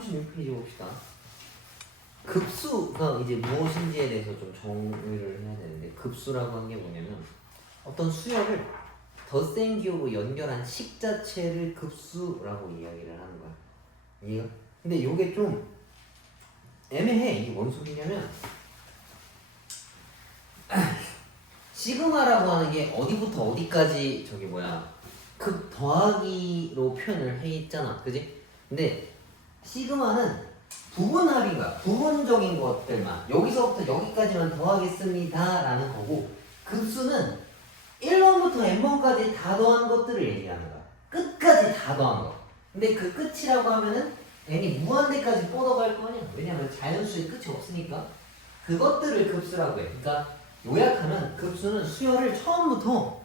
36페이지 봅시다. 급수가 이제 무엇인지에 대해서 좀 정의를 해야 되는데, 급수라고 한 게 뭐냐면 어떤 수열을 덧셈 기호로 연결한 식 자체를 급수라고 이야기를 하는 거야. 이해가? 근데 이게 좀 애매해. 이게 뭔 소리냐면 시그마라고 하는 게 어디부터 어디까지 저기 뭐야 극 더하기로 표현을 해 있잖아, 그지? 근데 시그마는 부분합인 거야. 부분적인 것들만 여기서부터 여기까지만 더하겠습니다 라는 거고, 급수는 1번부터 n번까지 다 더한 것들을 얘기하는 거야. 끝까지 다 더한 거. 근데 그 끝이라고 하면은 n이 무한대까지 뻗어갈 거 아니야. 왜냐면 자연수의 끝이 없으니까. 그것들을 급수라고 해. 그러니까 요약하면 급수는 수열을 처음부터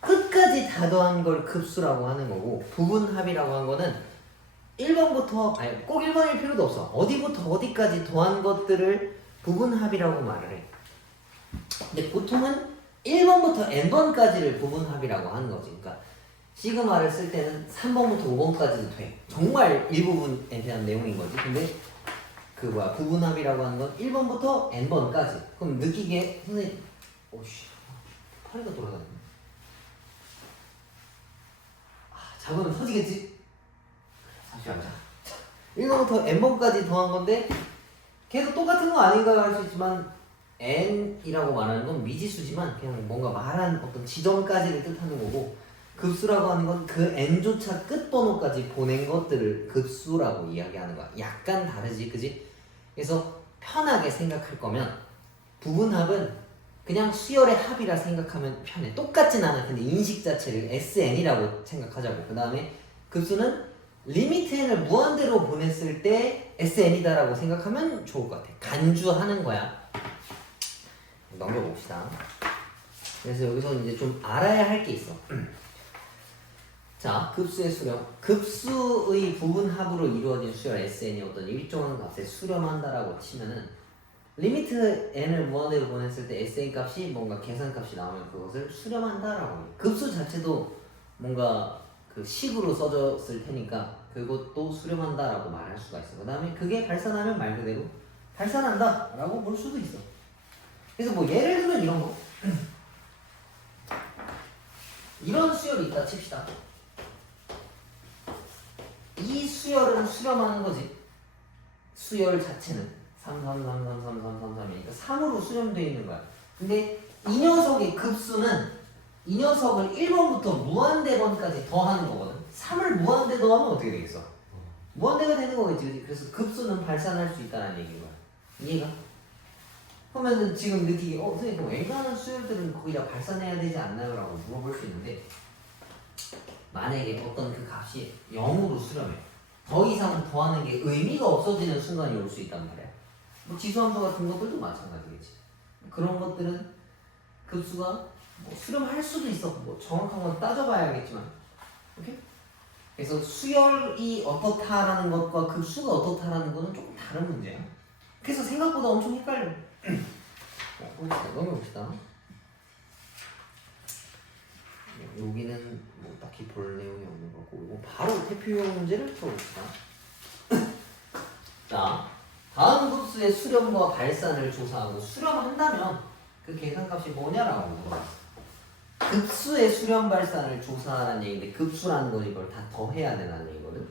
끝까지 다 더한 걸 급수라고 하는 거고, 부분합이라고 한 거는 1번부터, 아니 꼭 1번일 필요도 없어. 어디부터 어디까지 더한 것들을 부분합이라고 말을 해. 근데 보통은 1번부터 n번까지를 부분합이라고 하는 거지. 그러니까 시그마를 쓸 때는 3번부터 5번까지도 돼. 정말 일부분에 대한 내용인 거지. 근데 그 뭐야 부분합이라고 하는 건 1번부터 n번까지. 그럼 느끼게 선생님, 오씨 팔이가 돌아다니네. 잡으면 터지겠지? 잠시만. 자, 1번부터 n번까지 더한 건데 계속 똑같은 거 아닌가 할 수 있지만 n이라고 말하는 건 미지수지만 그냥 뭔가 말한 어떤 지점까지를 뜻하는 거고, 급수라고 하는 건 그 n조차 끝번호까지 보낸 것들을 급수라고 이야기하는 거야. 약간 다르지, 그지? 그래서 편하게 생각할 거면 부분합은 그냥 수열의 합이라 생각하면 편해. 똑같진 않아. 근데 인식 자체를 SN이라고 생각하자고. 그 다음에 급수는 리미트 n을 무한대로 보냈을 때 SN이다라고 생각하면 좋을 것 같아. 간주하는 거야. 넘겨봅시다. 그래서 여기서 이제 좀 알아야 할 게 있어. 자, 급수의 수렴. 급수의 부분합으로 이루어진 수열 SN이 어떤 일정한 값에 수렴한다라고 치면은 리미트 n을 무한대로 보냈을 때 SN 값이 뭔가 계산값이 나오면 그것을 수렴한다라고 해요. 급수 자체도 뭔가 그 식으로 써졌을 테니까 그것도 수렴한다라고 말할 수가 있어. 그 다음에 그게 발산하면 말 그대로 발산한다라고 볼 수도 있어. 그래서 뭐 예를 들면 이런 거. 이런 수열이 있다 칩시다. 이 수열은 수렴하는 거지. 수열 자체는 3, 3, 3, 3, 3, 3, 3, 3이니까 3으로 수렴되어 있는 거야. 근데 이 녀석의 급수는 이 녀석을 1번부터 무한대번까지 더하는 거거든. 3을 무한대 더하면 어떻게 되겠어? 무한대가 되는 거겠지. 그래서 급수는 발산할 수 있다는 얘기인 거야. 이해가? 그러면은 지금 느끼기, 선생님 그럼 웬만한 수열들은 거의 다 발산해야 되지 않나요? 라고 물어볼 수 있는데, 만약에 어떤 그 값이 0으로 수렴해. 더 이상 더하는 게 의미가 없어지는 순간이 올 수 있단 말이야. 뭐 지수함수 같은 것들도 마찬가지겠지. 그런 것들은 급수가 뭐 수렴할 수도 있어. 뭐 정확한 건 따져봐야겠지만. 오케이? 그래서 수열이 어떻다라는 것과 급수가 어떻다라는 거는 조금 다른 문제야. 그래서 생각보다 엄청 헷갈려. 넘어봅시다. 여기는 뭐 딱히 볼 내용이 없는 거고, 이거 바로 대표용 문제를 풀어봅시다. 자, 다음 급수의 수렴과 발산을 조사하고 수렴한다면 그 계산값이 뭐냐라고 물어봤어. 급수의 수렴 발산을 조사하라는 얘기인데, 급수라는 건 이걸 다 더해야 되는 얘기거든.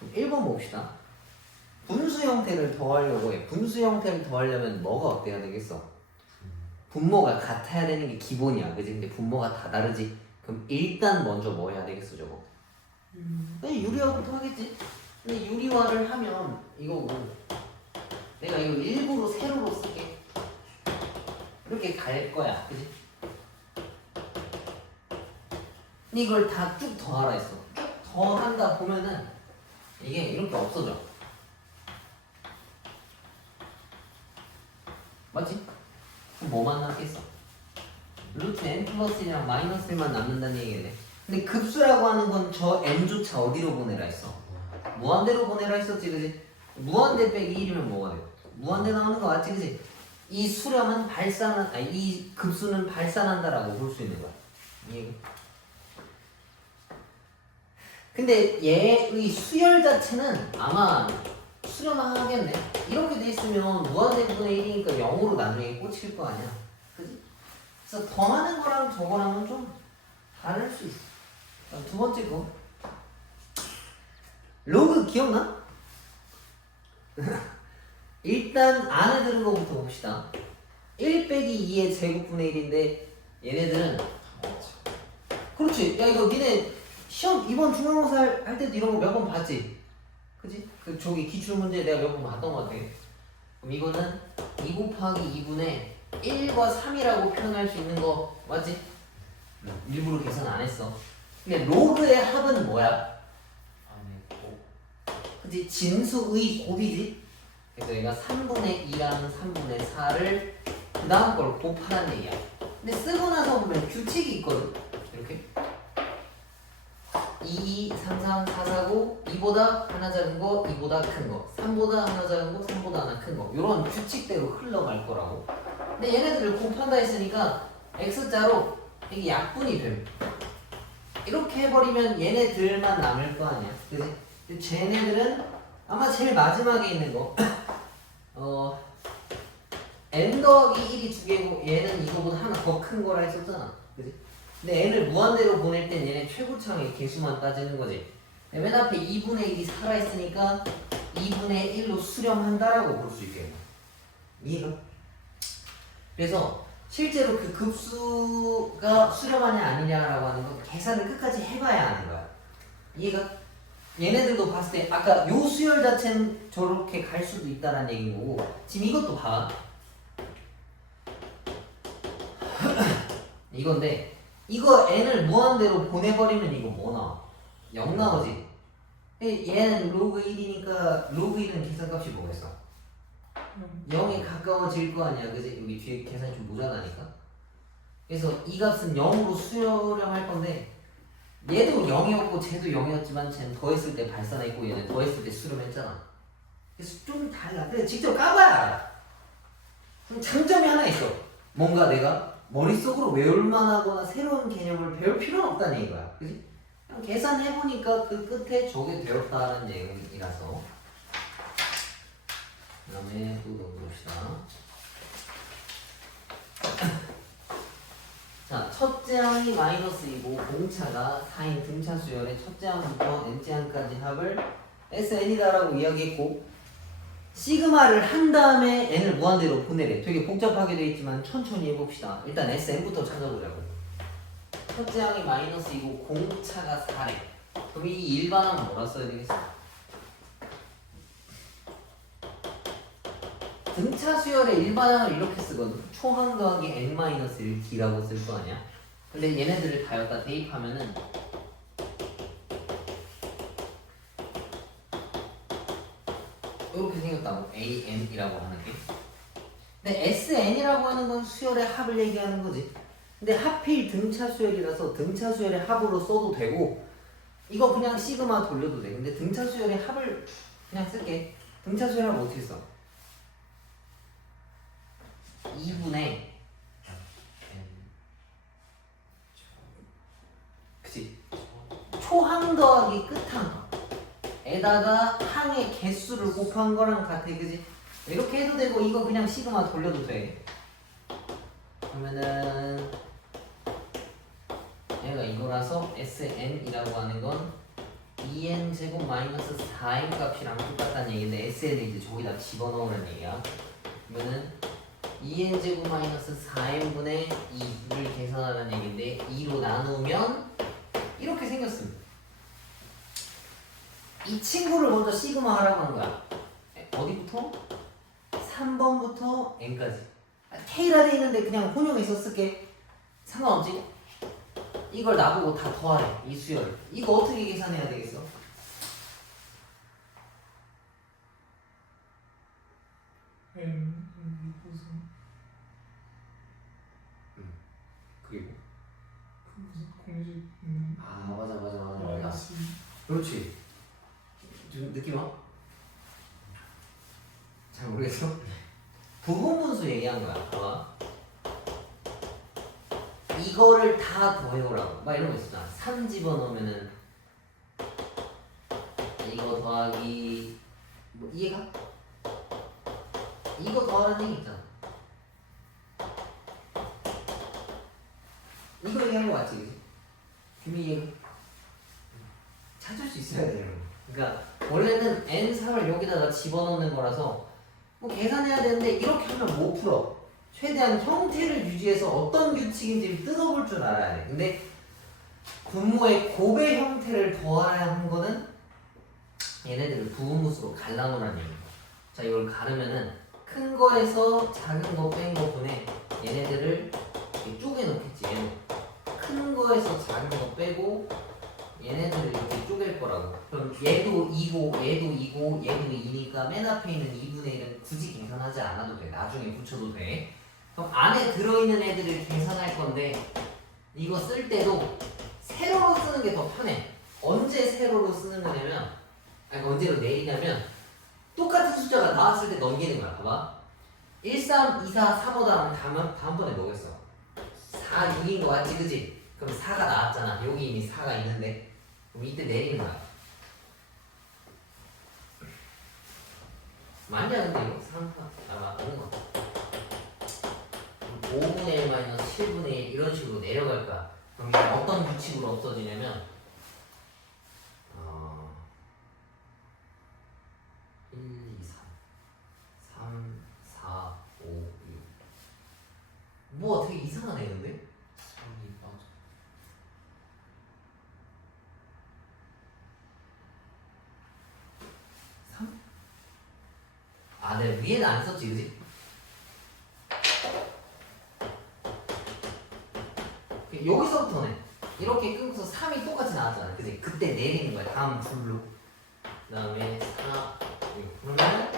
그럼 1번 봅시다. 분수 형태를 더하려고 해. 분수 형태를 더하려면 뭐가 어때야 되겠어? 분모가 같아야 되는 게 기본이야, 그지? 근데 분모가 다 다르지? 그럼 일단 먼저 뭐 해야 되겠어, 저거? 유리화부터 하겠지? 근데 유리화를 하면 이거고, 내가 이거 일부러 세로로 쓸게. 이렇게 갈 거야, 그지? 근데 이걸 다 쭉 더하라 했어. 쭉 더한다 보면은 이게 이렇게 없어져. 맞지? 그럼 뭐만 남겠어? 루트 n 플러스 1이랑 마이너스 1만 남는다는 얘기네. 근데 급수라고 하는 건 저 n조차 어디로 보내라 했어? 무한대로 보내라 했었지, 그지? 무한대 빼기 1이면 뭐가 돼? 무한대 나오는 거 맞지, 그지? 이 수렴은 이 급수는 발산한다라고 볼 수 있는 거야. 이해가? 근데 얘의 수열 자체는 아마 수렴하겠네. 이렇게 돼 있으면 무한대분의 1이니까 0으로 나중에 꽂힐 거 아니야. 그지? 그래서 더하는 거랑 저거랑은 좀 다를 수 있어. 두 번째 거. 로그 기억나? 일단 안에 들은 거부터 봅시다. 1 빼기 2의 제곱분의 1인데 얘네들은 그렇지. 야 이거 니네 시험 이번 중간고사 할 때도 이런 거 몇 번 봤지? 그지? 그 저기 기출문제 내가 몇 번 봤던 거 같아. 그럼 이거는 2 곱하기 2분의 1과 3이라고 표현할 수 있는 거 맞지? 일부러 계산 안 했어. 근데 로그의 합은 뭐야? 그치? 진수의 곱이지? 그래서 얘가 3분의 2랑 3분의 4를 그 다음 걸 곱하라는 얘기야. 근데 쓰고 나서 보면 규칙이 있거든. 이렇게 2, 2, 3, 3, 4, 4, 9 2보다 하나 작은 거, 2보다 큰 거 3보다 하나 작은 거, 3보다 하나 큰 거 이런 규칙대로 흘러갈 거라고. 근데 얘네들을 곱한다 했으니까 X자로 이게 약분이 돼. 이렇게 해버리면 얘네들만 남을 거 아니야. 그치? 근데 쟤네들은 아마 제일 마지막에 있는 거 n 더하기 1이 두 개고 얘는 이거보다 하나 더 큰 거라 했었잖아. 그치? 근데 n을 무한대로 보낼 땐 얘네 최고창의 개수만 따지는 거지. 맨 앞에 2분의 1이 살아있으니까 2분의 1로 수렴한다라고 볼 수 있겠네. 이해가? 그래서 실제로 그 급수가 수렴하냐 아니냐라고 하는 건 계산을 끝까지 해봐야 하는 거야. 이해가? 얘네들도 봤을 때 아까 요 수열 자체는 저렇게 갈 수도 있다라는 얘기인 거고 지금 이것도 봐. 이건데 이거 n을 무한대로 보내버리면 이거 뭐 나와? 0 나오지? 얘는 로그 1이니까 로그 1은 계산값이 뭐겠어? 0이 가까워질 거 아니야. 그지? 여기 뒤에 계산이 좀 모자라니까. 그래서 이 값은 0으로 수렴할 건데 얘도 0이었고 쟤도 0이었지만 쟤는 더했을 때 발산했고 얘는 더했을 때 수렴했잖아. 그래서 좀 달라. 그래서 직접 까봐야 알아. 그럼 장점이 하나 있어. 뭔가 내가 머릿속으로 외울 만하거나 새로운 개념을 배울 필요는 없다는 얘기야. 그치? 그냥 계산해보니까 그 끝에 저게 되었다는 얘기라서. 그 다음에 또 넘어봅시다. 자, 첫째 항이 마이너스이고 공차가 4인 등차 수열의 첫째 항부터 n째 항까지 합을 SN이다라고 이야기했고 시그마를 한 다음에 n을 무한대로 보내래. 되게 복잡하게 되어 있지만 천천히 해봅시다. 일단 SN부터 찾아보자고. 첫째 항이 마이너스이고 공차가 4래. 그럼 이 일반항은 뭐라 써야 되겠어? 등차 수열의 일반항을 이렇게 쓰거든. 초항 더하기 n-1d라고 쓸 거 아니야? 근데 얘네들을 다 여기다 대입하면은 이렇게 생겼다고. AN이라고 하는 게. 근데 SN이라고 하는 건 수열의 합을 얘기하는 거지. 근데 하필 등차 수열이라서 등차 수열의 합으로 써도 되고 이거 그냥 시그마 돌려도 돼. 근데 등차 수열의 합을 그냥 쓸게. 등차 수열의 합 어떻게 써? 2분의 그치? 초항 더하기 끝항 에다가 항의 개수를 곱한 거랑 같아. 그지? 이렇게 해도 되고 이거 그냥 시그마 돌려도 돼. 그러면은 얘가 이거라서 SN이라고 하는 건 2n 제곱 마이너스 4n 값이랑 똑같다는 얘기인데 SN을 이제 저기다 집어넣으라는 얘기야. 그러면은 2n 제곱 마이너스 4n분의 2를 계산하라는 얘기인데 2로 나누면 이렇게 생겼습니다. 이 친구를 먼저 시그마 하라고 하는 거야. 어디부터? 3번부터 n까지. K라 돼 있는데 그냥 혼용해서 쓸게. 상관없지? 이걸 나보고 다 더하래. 이 수열을. 이거 어떻게 계산해야 되겠어? 그리고 아 맞아. 그렇지. 좀 느낌 와? 잘 모르겠어? 부분분수 얘기한 거야. 봐봐. 이거를 다 더해오라고. 막 이런 거 있었잖아. 3 집어넣으면은 이거 더하기 뭐 이해가? 이거 더하라는 얘기 있잖아. 이거 얘기한 거 맞지? 그치? 규미 이해가? 찾을 수 있어야 돼요. 그러니까 원래는 n3을 여기다가 집어넣는 거라서 뭐 계산해야 되는데 이렇게 하면 못 풀어. 최대한 형태를 유지해서 어떤 규칙인지를 뜯어볼 줄 알아야 돼. 근데 분모의 곱의 형태를 더하야 하는 거는 얘네들을 부분분수로 갈라놓으라는 얘기야. 자, 이걸 가르면은 큰 거에서 작은 거 뺀 거 분에 얘네들을 이렇게 쪼개놓겠지. 얘는 큰 거에서 작은 거 빼고 얘네들을 이렇게 쪼갤 거라고. 그럼 얘도 2고 얘도 2고 얘도 2니까 맨 앞에 있는 2분의 1은 굳이 계산하지 않아도 돼. 나중에 붙여도 돼. 그럼 안에 들어있는 애들을 계산할 건데 이거 쓸 때도 세로로 쓰는 게 더 편해. 언제 세로로 쓰는 거냐면 언제로 내리냐면 똑같은 숫자가 나왔을 때 넘기는 거야. 봐봐. 1, 3, 2, 4, 3, 5다 다음번에 뭐겠어? 4, 6인 거 같지, 그지? 그럼 4가 나왔잖아. 여기 이미 4가 있는데 그럼 이때 내리는 거야. 맞냐 근데 이거? 3, 4, 맞는 거. 5분의 1 마이너스 7분의 1 이런 식으로 내려갈 거야. 그럼 이게 어떤 규칙으로 없어지냐면 1, 2, 3, 4, 5, 6 뭐가 되게 이상하네 근데? 3이 빠져 3? 아 내가 위에는 안 썼지 그지? 여기서부터네 이렇게 끊고서 3이 똑같이 나왔잖아 그지? 그때 내리는 거야 다음 줄로 그 다음에 4, 6 그러면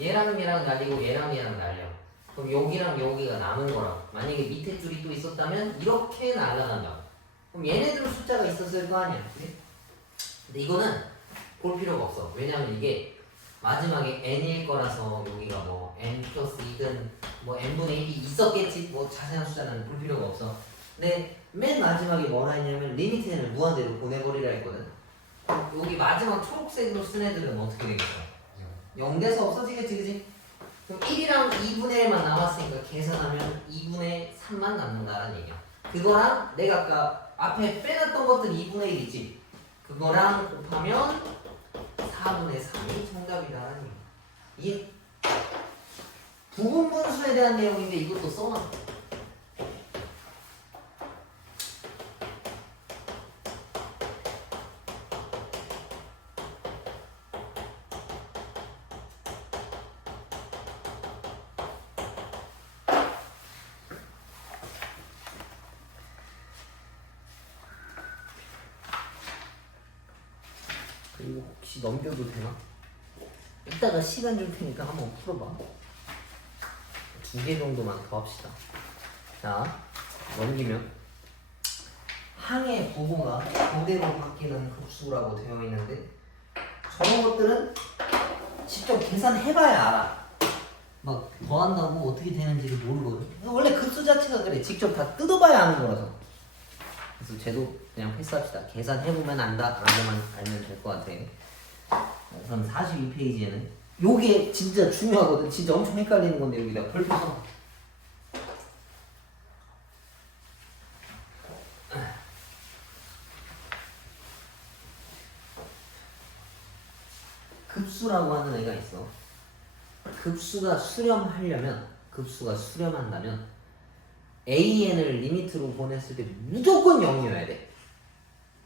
얘랑 얘랑 날리고 얘랑 얘랑 날려 그럼 여기랑 여기가 남은 거라고 만약에 밑에 줄이 또 있었다면 이렇게 날아간다고 그럼 얘네들은 숫자가 있었을 거 아니야 그치? 근데 이거는 볼 필요가 없어 왜냐면 이게 마지막에 n일 거라서 여기가 뭐 n 플러스 2든 뭐 n분의 1이 있었겠지 뭐 자세한 숫자는 볼 필요가 없어 근데 맨 마지막에 뭐라 했냐면 리미트 n을 무한대로 보내버리라 했거든 여기 마지막 초록색으로 쓴 애들은 어떻게 되겠어? 0돼서 없어지겠지 그지? 그럼 1이랑 2분의 1만 남았으니까 계산하면 2분의 3만 남는다라는 얘기야 그거랑 내가 아까 앞에 빼놨던 것들 2분의 1이지 그거랑 곱하면 4분의 3이 정답이다라는 얘기야 이해? 부분분수에 대한 내용인데 이것도 써놔 그리고 혹시 넘겨도 되나? 이따가 시간 줄 테니까 한번 풀어봐 2개 정도만 더 합시다 자 넘기면 항의 부호가 그대로 바뀌는 급수라고 되어 있는데 저런 것들은 직접 계산해봐야 알아 막 더한다고 어떻게 되는지를 모르거든 원래 급수 자체가 그래 직접 다 뜯어봐야 아는 거라서 그래서 쟤도 그냥 패스합시다 계산해보면 안다 라고만 알면 될 것 같아 그럼 42페이지에는 요게 진짜 중요하거든 진짜 엄청 헷갈리는 건데 여기다 별표 써 급수라고 하는 애가 있어 급수가 수렴한다면 AN을 리미트로 보냈을 때 무조건 0이어야 돼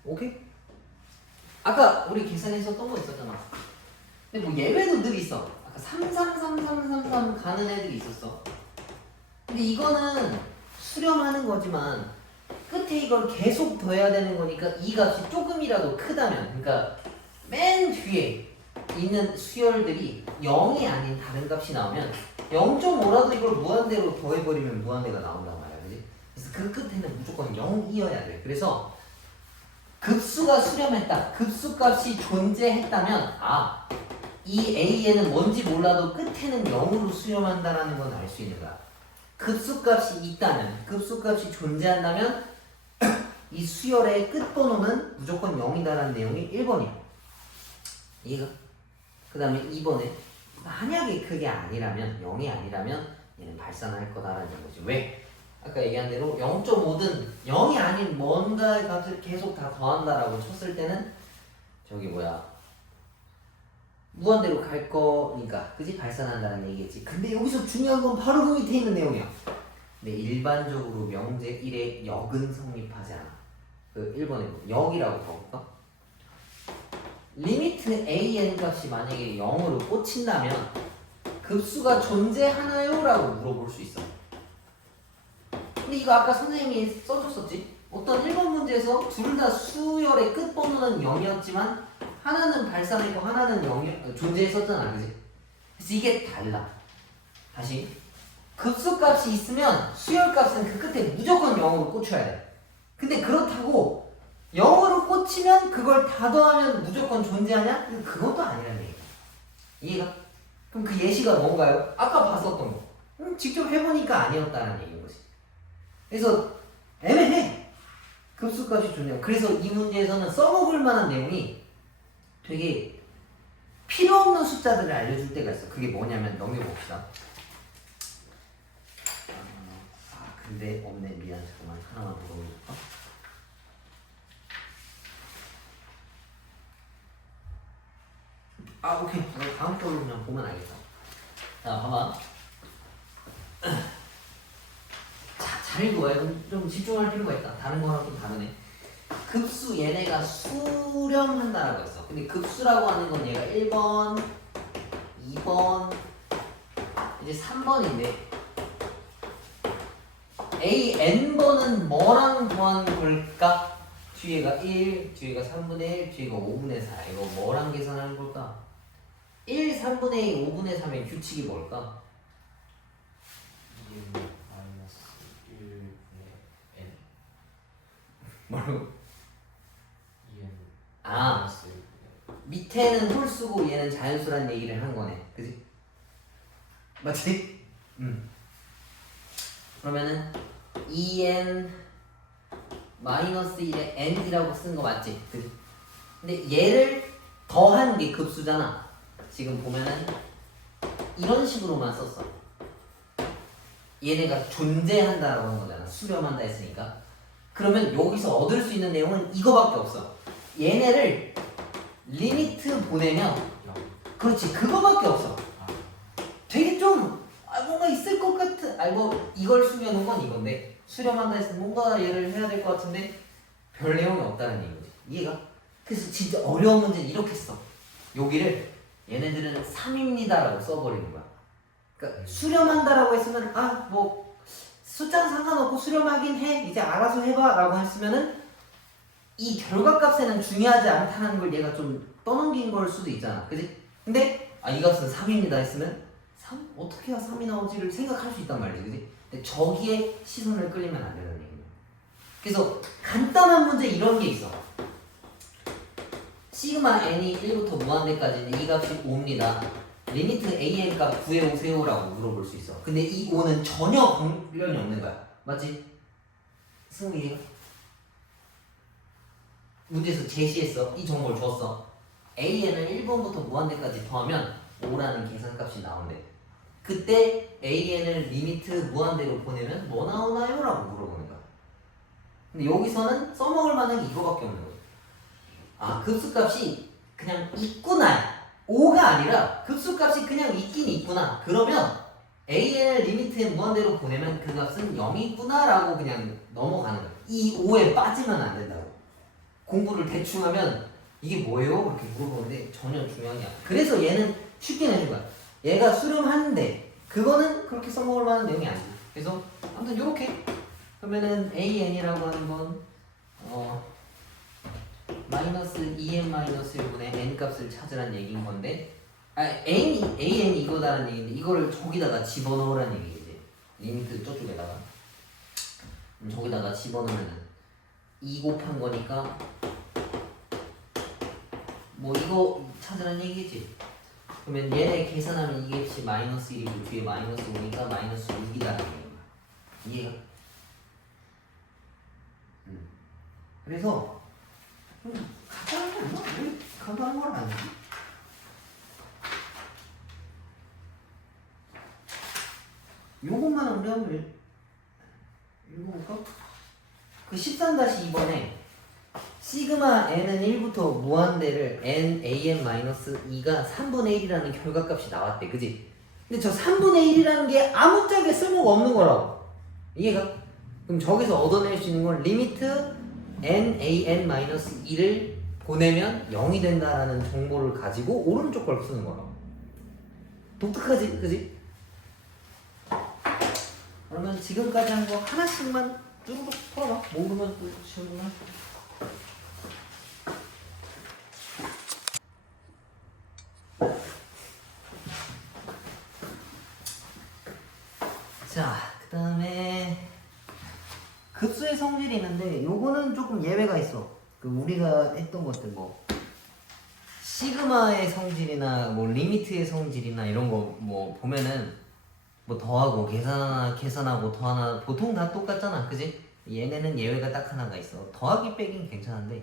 오케이? 아까 우리 계산했었던 거 있었잖아 근데 뭐 예외도 늘 있어 아까 333333 가는 애들이 있었어 근데 이거는 수렴하는 거지만 끝에 이걸 계속 더해야 되는 거니까 이 값이 조금이라도 크다면 그러니까 맨 뒤에 있는 수열들이 0이 아닌 다른 값이 나오면 0.5라도 이걸 무한대로 더해버리면 무한대가 나온단 말이야 그지? 그래서 그 끝에는 무조건 0이어야 돼 그래서 급수가 수렴했다 급수값이 존재했다면 이 AN은 뭔지 몰라도 끝에는 0으로 수렴한다는 건 알 수 있는 거야 급수값이 있다면 급수값이 존재한다면 이 수열의 끝번호는 무조건 0이다라는 내용이 1번이야 이해가? 그 다음에 2번에 만약에 그게 아니라면 0이 아니라면 얘는 발산할 거다라는 거지. 왜? 아까 얘기한 대로 0.5든 0이 아닌 뭔가의 값을 계속 다 더한다라고 쳤을 때는 저기 뭐야 무한대로 갈 거니까 그지? 발산한다는 얘기겠지. 근데 여기서 중요한 건 바로 그 밑에 있는 내용이야. 근데 일반적으로 명제 1에 역은 성립하지 않아. 그 1번에 역이라고 봐볼까? 리미트 an 값이 만약에 0으로 꽂힌다면 급수가 존재하나요? 라고 물어볼 수 있어. 근데 이거 아까 선생님이 써줬었지? 어떤 1번 문제에서 둘 다 수열의 끝번호는 0이었지만 하나는 발산이고 하나는 0이 존재했었잖아, 그지? 그래서 이게 달라. 다시 급수값이 있으면 수열값은 그 끝에 무조건 0으로 꽂혀야 돼. 근데 그렇다고 0으로 꽂히면 그걸 다 더하면 무조건 존재하냐? 그것도 아니라는 얘기야. 이해가? 그럼 그 예시가 뭔가요? 아까 봤었던 거. 직접 해보니까 아니었다는 얘기인 거지. 그래서 애매해. 급수값이 존재하고. 그래서 이 문제에서는 써먹을 만한 내용이 되게 필요 없는 숫자들을 알려줄 때가 있어. 그게 뭐냐면 넘겨봅시다. 근데 없네. 미안. 잠깐만 하나만 더 넘겨볼까? 오케이. 다음 걸로 그냥 보면 알겠다. 자, 봐봐. 자, 잘 읽어야 좀 집중할 필요가 있다. 다른 거랑 좀 다르네. 급수 얘네가 수렴한다라고 했어. 근데 급수라고 하는 건 얘가 1번, 2번, 이제 3번인데 A, N번은 뭐랑 더한 걸까? 뒤에가 1, 뒤에가 3분의 1, 뒤에가 5분의 4. 이거 뭐랑 계산하는 걸까? 1, 3분의 2, 5분의 3의 규칙이 뭘까? 2n 마이너스 1분의 n 뭐라고? 2n 아, 마이너스 1분의 밑에는 홀수고 얘는 자연수란 얘기를 한 거네. 그지? 맞지? 그러면은 2n 마이너스 1에 n이라고 쓴 거 맞지? 그지? 근데 얘를 더한 게 급수잖아. 지금 보면은 이런 식으로만 썼어. 얘네가 존재한다라고 한 거잖아. 수렴한다 했으니까. 그러면 여기서 얻을 수 있는 내용은 이거밖에 없어. 얘네를 리미트 보내면 그렇지 그거밖에 없어. 되게 좀 뭔가 있을 것 같은 뭐 이걸 숨겨놓은 건 이건데 수렴한다 했으면 뭔가 얘를 해야 될 것 같은데 별 내용이 없다는 얘기지. 이해가? 그래서 진짜 어려운 문제는 이렇게 써. 여기를 얘네들은 3입니다 라고 써버리는 거야. 그러니까 수렴한다라고 했으면 뭐 숫자는 상관없고 수렴하긴 해 이제 알아서 해봐 라고 했으면은 이 결과값에는 중요하지 않다는 걸 얘가 좀 떠넘긴 걸 수도 있잖아. 그지? 근데 이 값은 3입니다 했으면 3? 어떻게 해야 3이 나오지를 생각할 수 있단 말이지. 그지? 근데 저기에 시선을 끌리면 안 되는 얘기야. 그래서 간단한 문제 이런 게 있어. 시그마 n이 1부터 무한대까지는 이 값이 5입니다. 리미트 an 값 구해오세요 라고 물어볼 수 있어. 근데 이 5는 전혀 관련이 없는 거야. 맞지? 승우 이해가? 문제에서 제시했어. 이 정보를 줬어. an을 1번부터 무한대까지 더하면 5라는 계산값이 나온대. 그때 an을 리미트 무한대로 보내면 뭐 나오나요? 라고 물어보는 거야. 근데 여기서는 써먹을 만한 게 이거밖에 없는 거야. 급수값이 그냥 있구나. 5가 아니라 급수값이 그냥 있긴 있구나. 그러면 an을 리미트에 무한대로 보내면 그 값은 0이구나 라고 그냥 넘어가는 거야. 이 5에 빠지면 안 된다고. 공부를 대충 하면 이게 뭐예요? 그렇게 물어보는데 전혀 중요한 게 아니야. 그래서 얘는 쉽게 내준 거야. 얘가 수렴하는데 그거는 그렇게 써먹을 만한 내용이 아니야. 그래서 아무튼 요렇게 그러면은 an이라고 하는 건 마이너스 2n 마이너스 1분의 n 값을 찾으라는 얘기인 건데 an 이거다라는 얘기인데 이거를 저기다가 집어넣으라는 얘기지. 리미트 저쪽에다가 저기다가 집어넣으면은 2 곱한 거니까 뭐 이거 찾으라는 얘기지. 그러면 얘네 계산하면 이게 값이 마이너스 1이고 뒤에 마이너스 5니까 마이너스 6이다라는 얘기야. 이해가? 그래서 간단한 거 아니야? 왜 간단한 걸 안 해? 요것만 우리 한번 읽어볼까? 그 13-2번에 시그마 n은 1부터 무한대를 n-an-2가 3분의 1이라는 결과값이 나왔대. 그지? 근데 저 3분의 1이라는 게 아무짝에 쓸모가 없는 거라고. 이해가? 그럼 저기서 얻어낼 수 있는 건 리미트 n-an-2를 보내면 0이 된다라는 정보를 가지고 오른쪽 걸 쓰는 거라고. 독특하지? 그지? 그러면 지금까지 한 거 하나씩만 쭈르륵 풀어봐. 모르면 또 질문할. 자, 그 다음에 급수의 성질이 있는데 요거는 조금 예외가 있어. 그 우리가 했던 것들 뭐 시그마의 성질이나 뭐 리미트의 성질이나 이런 거 뭐 보면은 뭐 더하고 계산하고 더하나 보통 다 똑같잖아. 그지? 얘네는 예외가 딱 하나가 있어. 더하기 빼기는 괜찮은데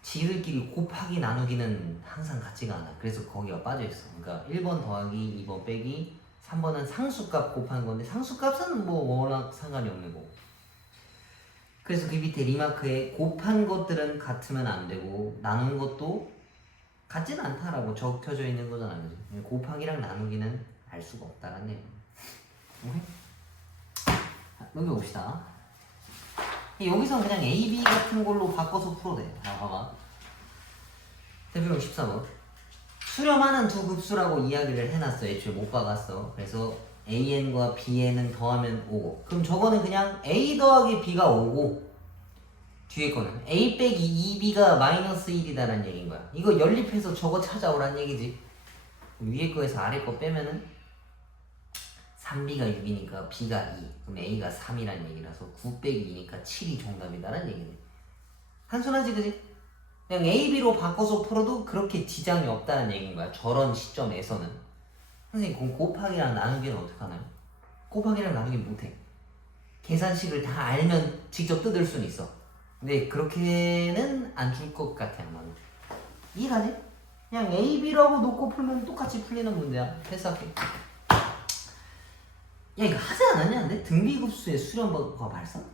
지들끼리 곱하기 나누기는 항상 같지가 않아. 그래서 거기가 빠져있어. 그러니까 1번 더하기 2번 빼기 3번은 상수값 곱한 건데 상수값은 뭐 워낙 상관이 없는 거고. 그래서 그 밑에 리마크에 곱한 것들은 같으면 안 되고 나눈 것도 같지는 않다라고 적혀져 있는 거잖아. 그지? 곱하기랑 나누기는 알 수가 없다라는 얘기. 오케이? 넘겨봅시다. 여기서 그냥 A, B 같은 걸로 바꿔서 풀어도 돼. 자, 봐봐. 대표용 14번. 수렴하는 두 급수라고 이야기를 해놨어. 애초에 못 박았어. 그래서 AN과 BN은 더하면 5고. 그럼 저거는 그냥 A 더하기 B가 5고 뒤에 거는 A 빼기 2B가 마이너스 1이다라는 얘기인 거야. 이거 연립해서 저거 찾아오란 얘기지. 위에 거에서 아래 거 빼면은 3B가 6이니까 B가 2, 그럼 A가 3이라는 얘기라서 9 빼기 2니까 7이 정답이다라는 얘기네. 단순하지, 그지? 그냥 A, B로 바꿔서 풀어도 그렇게 지장이 없다는 얘기인 거야. 저런 시점에서는. 선생님, 그럼 곱하기랑 나누기는 어떡하나요? 곱하기랑 나누기 못해. 계산식을 다 알면 직접 뜯을 수는 있어. 근데 그렇게는 안 줄 것 같아, 아마도. 이해가지? 그냥 A, B라고 놓고 풀면 똑같이 풀리는 문제야. 패스할게. 야, 이거 하지 않았냐? 근데 등비급수의 수렴과 발산?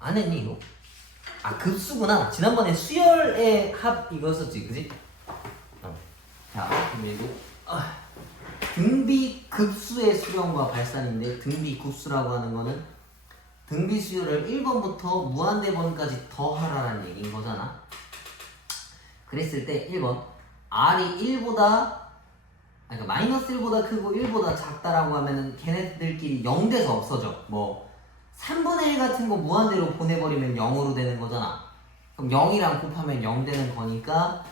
안 했니 이거? 아, 급수구나. 지난번에 수열의 합 이거였었지, 그지? 자, 그럼 이거 등비급수의 수렴과 발산인데 등비급수라고 하는 거는 등비 수열을 1번부터 무한대번까지 더하라는 얘기인 거잖아. 그랬을 때 1번 R이 1보다 그러니까 마이너스 1보다 크고 1보다 작다라고 하면은 걔네들끼리 0돼서 없어져. 뭐 3분의 1 같은 거 무한대로 보내버리면 0으로 되는 거잖아. 그럼 0이랑 곱하면 0 되는 거니까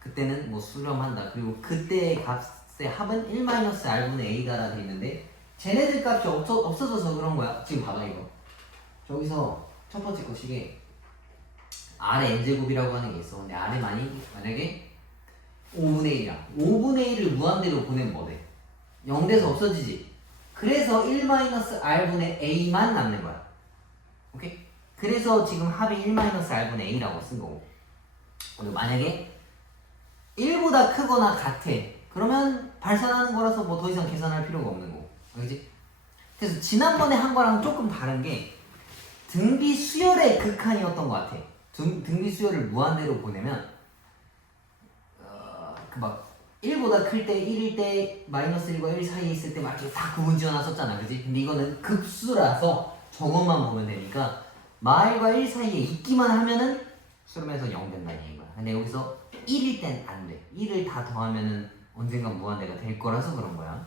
그때는 뭐 수렴한다. 그리고 그때의 값의 합은 1-R분의 A다라 돼 있는데 쟤네들 값이 없어져서 그런 거야. 지금 봐봐 이거. 저기서 첫 번째 거식에 R의 n제곱이라고 하는 게 있어. 근데 R이 만약에 5분의 1이야. 5분의 1을 무한대로 보내면 뭐 돼? 0돼서 없어지지. 그래서 1-R분의 A만 남는 거야. 오케이? 그래서 지금 합이 1-R분의 A라고 쓴 거고. 그리고 만약에 1보다 크거나 같아. 그러면 발산하는 거라서 뭐 더 이상 계산할 필요가 없는 거고. 알겠지? 그래서 지난번에 한 거랑 조금 다른 게 등비 수열의 극한이었던 것 같아. 등비 수열을 무한대로 보내면 그 막 1보다 클 때 1일 때 마이너스 1과 1 사이에 있을 때 막 이렇게 다 구분 지어놨었잖아. 그지? 근데 이거는 급수라서 저것만 보면 되니까 마일과 1 사이에 있기만 하면은 수렴해서 0 된다는 얘기인 거야. 근데 여기서 1일 땐 안 돼. 1을 다 더하면은 언젠간 무한대가 될 거라서 그런 거야.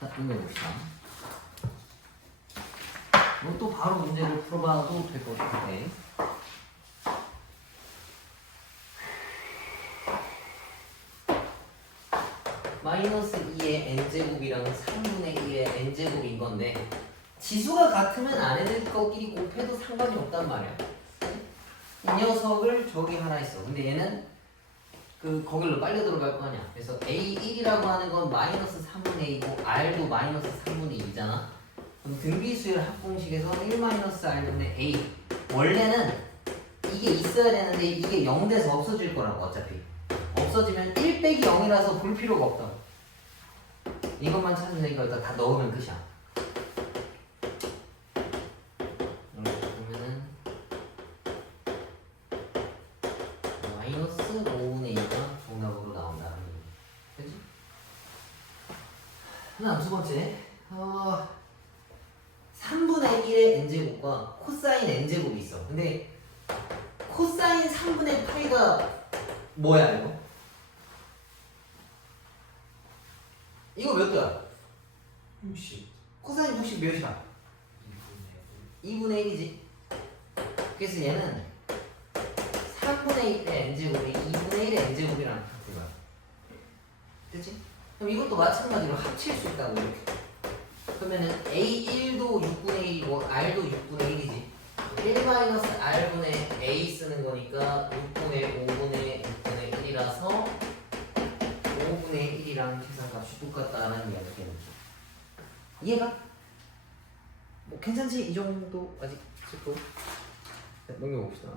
자, 읽어봅시다. 또 바로 문제를 풀어봐도 될 것 같아. 마이너스 2의 n제곱이랑 3분의 1의 n제곱인 건데 지수가 같으면 아래들 거끼리 곱해도 상관이 없단 말이야. 이 녀석을 저기 하나 있어. 근데 얘는 거길로 빨려 들어갈 거 아니야. 그래서 A1이라고 하는 건 마이너스 3분의 2고 R도 마이너스 3분의 2잖아. 그럼 등비수열 합공식에서 1-R분의 A 원래는 이게 있어야 되는데 이게 0돼서 없어질 거라고. 어차피 없어지면 1 빼기 0이라서 볼 필요가 없다. 이것만 찾으니까 일단 다 넣으면 끝이야. 그러면은 마이너스 5분의 2가 정답으로 나온다. 그치? 하나 두 번째 3분의 1의 n제곱과 코사인 n제곱이 있어. 근데 코사인 3분의 파이가 뭐야 이거? 이거 몇 도야? 60 코사인 60 몇이야? 2분의 1이지. 그래서 얘는 3분의 1의 n제곱이 2분의 1의 n제곱이라는 거야. 그치? 그럼 이것도 마찬가지로 합칠 수 있다고 이렇게. 그러면은 A1도 6분의 1이고 R도 6분의 1이지. 1-R분의 A 쓰는 거니까 6분의 5분의 6분의 1이라서 5분의 1이랑 계산값이 똑같다는 이야기가 되는 거죠. 이해가? 뭐 괜찮지? 이 정도 아직 슬퍼. 네, 넘겨봅시다.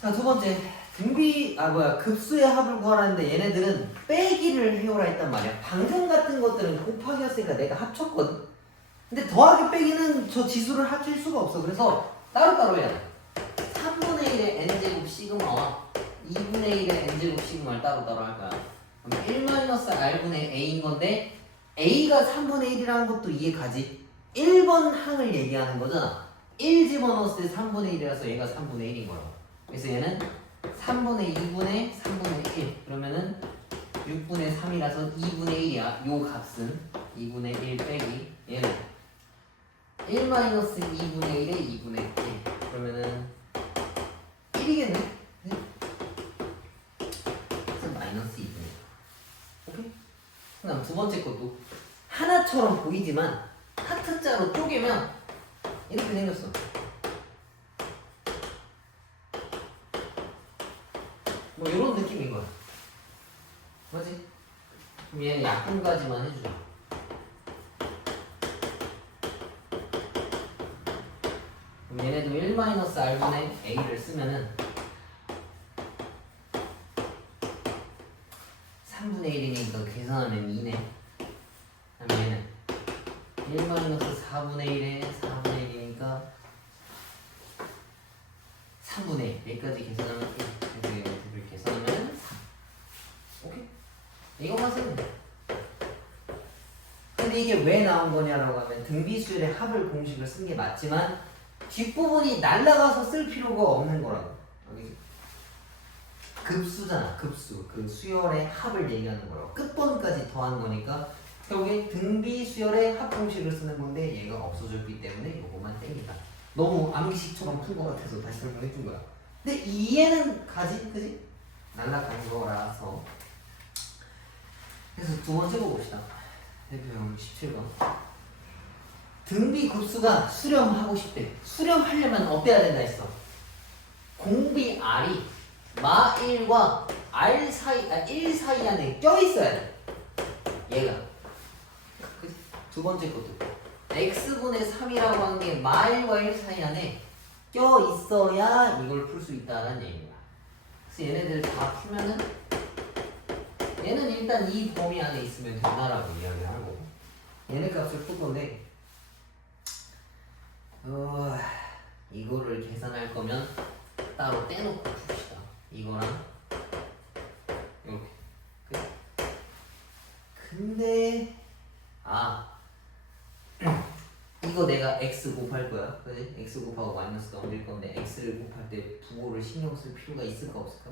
자, 두 번째 급수의 합을 구하라는데 얘네들은 빼기를 해오라 했단 말이야. 방금 같은 것들은 곱하기였으니까 내가 합쳤거든. 근데 더하기 빼기는 저 지수를 합칠 수가 없어. 그래서 따로따로 해야 돼. 3분의 1의 n제곱 시그마와 2분의 1의 n제곱 시그마를 따로따로 할 거야. 그럼 1-r분의 a인 건데 a가 3분의 1이라는 것도 이해가지? 1번 항을 얘기하는 거잖아. 1 집어넣었을 때 3분의 1이라서 얘가 3분의 1인 거야. 그래서 얘는 3분의 2분의 3분의 1 그러면은 6분의 3이라서 2분의 1이야. 요 값은 2분의 1 빼기 얘는 1-2분의 1에 2분의 1 그러면은 1이겠네? 네? 그래서 마이너스 2분의 1 오케이? 그 다음 두 번째 것도 하나처럼 보이지만 하트자로 쪼개면 이렇게 생겼어. 뭐 이런 느낌인 거야. 맞지? 그럼 얘는 약분까지만 해주자. 그럼 얘네도 1-r분의 a를 쓰면은 3분의 1이니까 계산하면 2네. 그럼 얘는 1-4분의 1에 4분의 1이니까 3분의 1 여기까지 계산하면 1 그래서 얘를 계산하면 3 오케이? 이것만 쓰면 돼. 근데 이게 왜 나온 거냐라고 하면 등비수열의 합을 공식을 쓴 게 맞지만 뒷부분이 날라가서 쓸 필요가 없는 거라고. 여기 급수잖아. 급수. 그 수열의 합을 얘기하는 거라고. 끝번까지 더한 거니까 결국에 등비수열의 합 공식을 쓰는 건데 얘가 없어졌기 때문에 요거만 땡기다. 너무 암기식처럼 푼 거 같아서 다시 설명해 준 거야. 근데 이해는 가지? 그지? 날라간 거라서. 그래서 두 번째 거 봅시다. 대표형 17번. 등비 급수가 수렴하고 싶대. 수렴하려면 어때야 된다 했어? 공비 R이 마 1과 R 사이, 1 사이 안에 껴있어야 돼. 얘가. 그치? 두 번째 것도. x분의 3이라고 한 게 마 1과 1 사이 안에 껴있어야 이걸 풀 수 있다는 얘기야. 그래서 얘네들 다 풀면은 얘는 일단 이 범위 안에 있으면 된다라고 이야기를 하는 거고. 얘네 값을 풀 건데 이거를 계산할 거면 따로 떼놓고 풉시다. 이거랑 이렇게. 근데 이거 내가 x 곱할 거야. 그지? x 곱하고 마이너스 넘길 건데 x를 곱할 때 부호를 신경 쓸 필요가 있을까 없을까?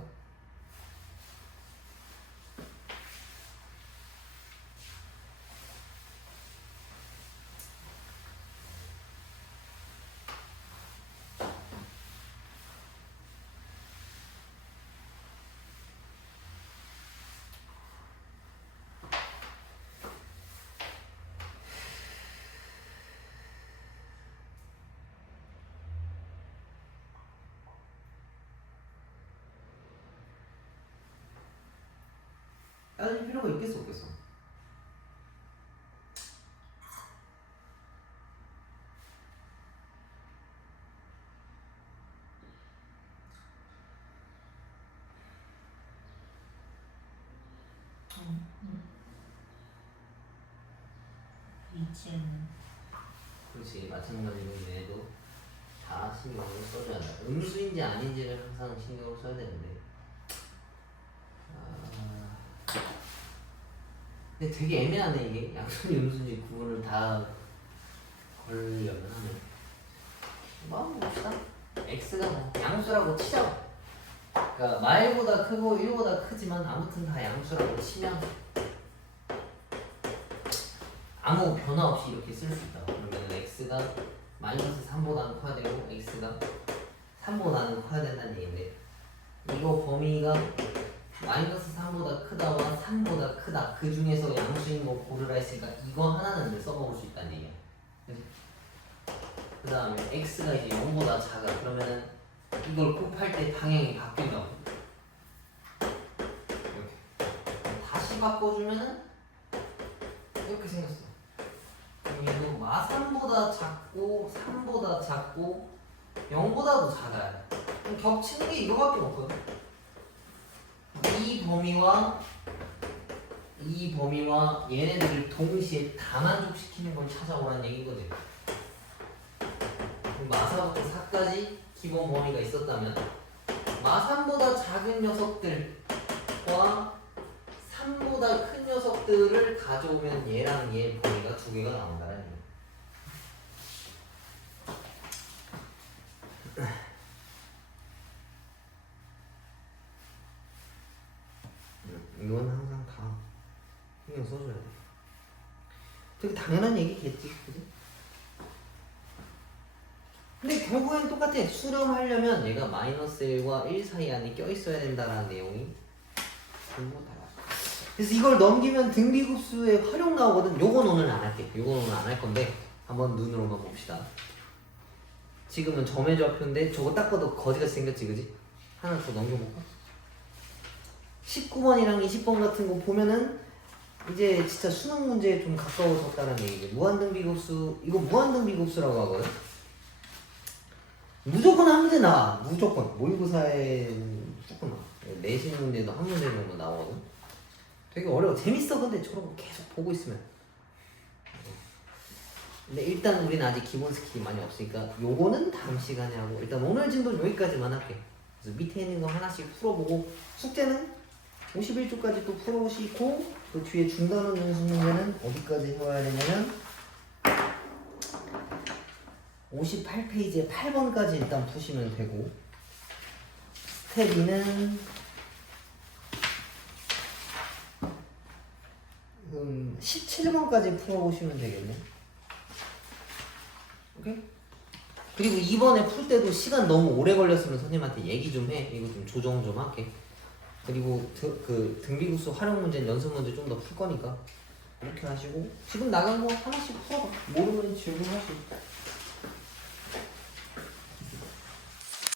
따질 필요가 있겠어 없겠어? 전체는 그렇지 마찬가지로 얘도 다 신경을 써줘야 돼. 음수인지 아닌지를 항상 신경을 써야 되는데. 근데 되게 애매하네 이게 양수인지 음수인지 구분을 다 걸려면 하면. 뭐 한번 봅시다. x가 뭐 양수라고 치자고. 그러니까 말보다 크고 1보다 크지만 아무튼 다 양수라고 치면 아무 변화 없이 이렇게 쓸 수 있다. 그러면 x가 마이너스 3보다는 커야 되고 x가 3보다는 커야 된다는 얘기인데 이거 범위가 마이너스 3보다 크다와 3보다 크다 그 중에서 양수인 거 고르라 했으니까 이거 하나는 이제 써먹을 수 있다는 얘기야. 그 다음에 x가 이제 0보다 작아. 그러면은 이걸 곱할 때 방향이 바뀐다고. 이렇게 다시 바꿔주면은 이렇게 생겼어. 그럼 얘도 마 3보다 작고 3보다 작고 0보다도 작아야 돼. 그럼 겹치는 게 이거밖에 없거든. 이 범위와 얘네들을 동시에 다 만족시키는 걸 찾아오라는 얘기거든. 마사부터 4까지 기본 범위가 있었다면 마3보다 작은 녀석들과 3보다 큰 녀석들을 가져오면 얘랑 얘 범위가 두 개가 나온다는 얘기야. 이건 항상 다 신경 써줘야 돼. 되게 당연한 얘기겠지, 그지? 근데 결국엔 똑같아. 수렴하려면 얘가 마이너스 1과 1 사이 안에 껴있어야 된다는 내용이 전부 다. 그래서 이걸 넘기면 등비급수의 활용 나오거든. 요건 오늘 안 할게. 요건 오늘 안 할 건데 한번 눈으로만 봅시다. 지금은 점의 좌표인데 저거 딱 봐도 거지같이 생겼지, 그지? 하나 더 넘겨볼까? 19번이랑 20번 같은 거 보면은 이제 진짜 수능 문제에 좀 가까워졌다는 얘기죠. 무한등비급수, 이거 무한등비급수라고 하거든. 무조건 한 문제 나와. 무조건 모의고사에 무조건 나와. 내신 문제도 한 문제 정도 나오거든. 되게 어려워. 재밌어. 근데 저런 거 계속 보고 있으면. 근데 일단 우리는 아직 기본 스킬이 많이 없으니까 요거는 다음 시간에 하고 일단 오늘 진도 여기까지만 할게. 그래서 밑에 있는 거 하나씩 풀어보고 숙제는 51조까지 또 풀어오시고 그 뒤에 중단원 연습 문제는 어디까지 해와야 되냐면 58페이지에 8번까지 일단 푸시면 되고 스텝 2는 17번까지 풀어보시면 되겠네. 오케이? 그리고 이번에 풀 때도 시간 너무 오래 걸렸으면 선생님한테 얘기 좀 해. 이거 좀 조정 좀 할게. 그리고 그 등비급수 활용 문제, 연습 문제 좀 더 풀 거니까 이렇게 하시고 지금 나간 거 하나씩 풀어봐. 모르면 질문할 수 있다.